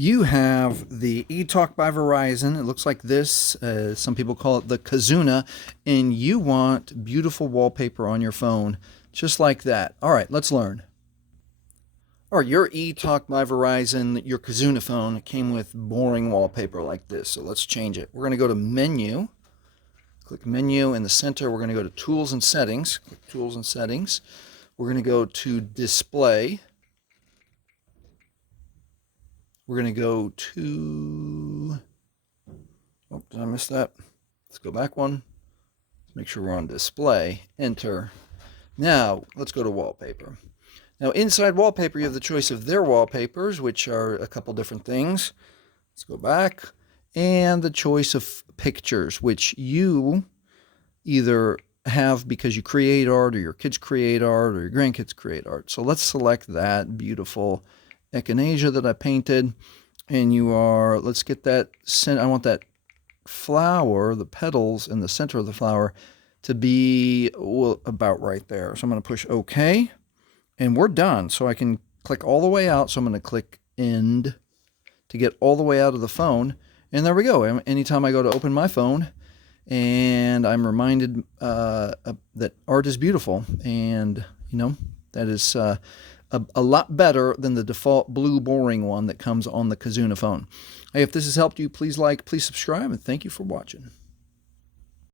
You have the eTalk by Verizon. It looks like this. Some people call it the Kazuna. And you want beautiful wallpaper on your phone, just like that. All right, let's learn. All right, your eTalk by Verizon, your Kazuna phone came with boring wallpaper like this. So let's change it. We're going to go to Menu. Click Menu in the center. We're going to go to Tools and Settings. Click Tools and Settings. We're going to go to Display. We're going to go to, oh, did I miss that? Let's go back one. Make sure we're on display. Enter. Now, let's go to wallpaper. Now, inside wallpaper, you have the choice of their wallpapers, which are a couple different things. Let's go back. And the choice of pictures, which you either have because you create art, or your kids create art, or your grandkids create art. So let's select that beautiful echinacea that I painted, and let's get that, I want that flower, the petals in the center of the flower to be about right there. So I'm going to push OK, and we're done. So I can click all the way out. So I'm going to click End to get all the way out of the phone, and there we go. Anytime I go to open my phone, and I'm reminded that art is beautiful, and that is a lot better than the default blue boring one that comes on the Kazuna phone. Hey, if this has helped you, please like, please subscribe, and thank you for watching.